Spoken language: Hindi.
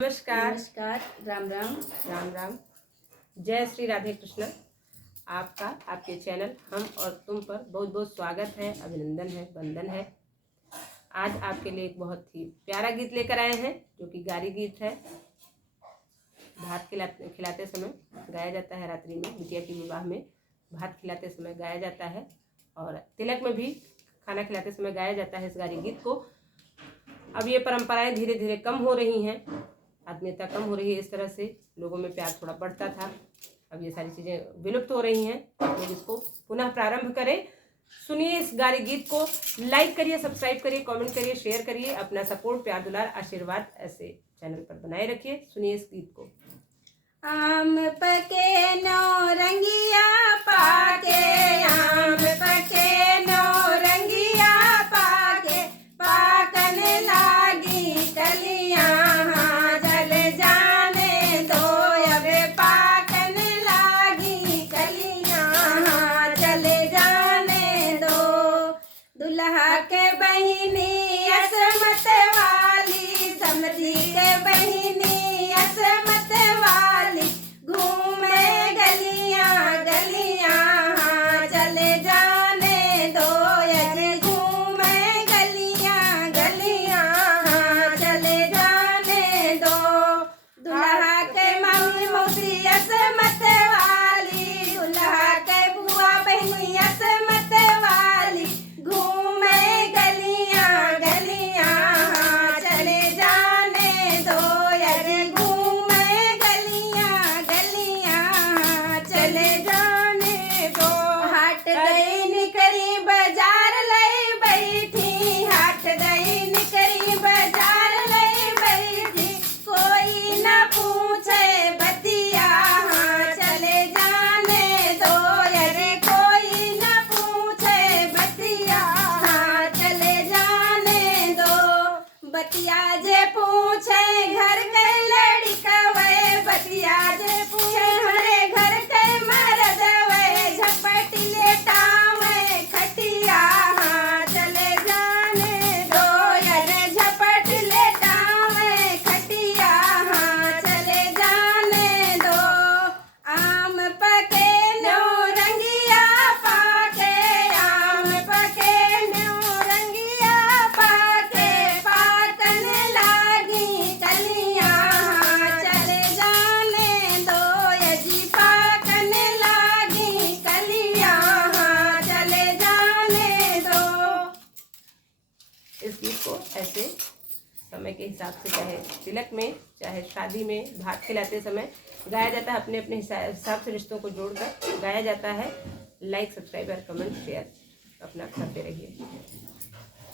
नमस्कार। नमस्कार। राम राम। राम राम। जय श्री राधे कृष्ण। आपका आपके चैनल हम और तुम पर बहुत बहुत स्वागत है, अभिनंदन है, वंदन है। आज आपके लिए एक बहुत ही प्यारा गीत लेकर आए हैं जो कि गारी गीत है। भात खिलाते समय गाया जाता है। रात्रि में बिटिया के विवाह में भात खिलाते समय गाया जाता है और तिलक में भी खाना खिलाते समय गाया जाता है इस गारी गीत को। अब ये परंपराएं धीरे धीरे कम हो रही हैं, आत्मीयता कम हो रही है। इस तरह से लोगों में प्यार थोड़ा बढ़ता था, अब ये सारी चीज़ें विलुप्त हो रही हैं। आप लोग इसको पुनः प्रारंभ करें। सुनिए इस गारी गीत को, लाइक करिए, सब्सक्राइब करिए, कमेंट करिए, शेयर करिए। अपना सपोर्ट, प्यार, दुलार, आशीर्वाद ऐसे चैनल पर बनाए रखिए। सुनिए इस गीत को। आम पके नो रंगिया पाके, आम पके नो रंगिया पाके, पाकन लागी कलियां, जल जाने दो अब पाकन लागी कलियां, जल जाने दो। दुल्हा के बहिनी असमत वाली, समधी के बहिनी असमत वाली, घूमे गलियां गलियां, चले जाने दो यजे, घूमे गलियां गलियां, चले जाने दो। दुल्हा के मम्मी मौसी असमत वाली, दुल्हा के बुआ बहनी असमत वाली, घूमे गलियां गलियां, चले जाने दो यजे, घूमे गलियां गलियां, चले जाने दो। हट गई निकरी बाजार लई बैठी, हट गई निकरी बाजार लई बैठी, कोई न पूछे बतिया, चले जाने दो यरे, कोई न पूछे बतिया, चले जाने दो। बतिया जे पूछे घर के लड़कवे, बतिया जे पूछे हमारे घर के मर्दवे, झपटी लेटावे खटिया, चले जाने दो यरे, झपट लेटावे खटिया, चले जाने दो। आम पके नो रंगिया पाके, आम पके नो रंगिया पाके, पाकन लागी कलियां, चले जाने दो यजी, पाकन लागी कलियां, चले जाने दो। इस गीत को ऐसे समय के हिसाब से, चाहे तिलक में चाहे शादी में भात खिलाते समय गाया जाता है। अपने अपने हिसाब से रिश्तों को जोड़कर गाया जाता है। लाइक, सब्सक्राइब और कमेंट शेयर अपना करते रहिए।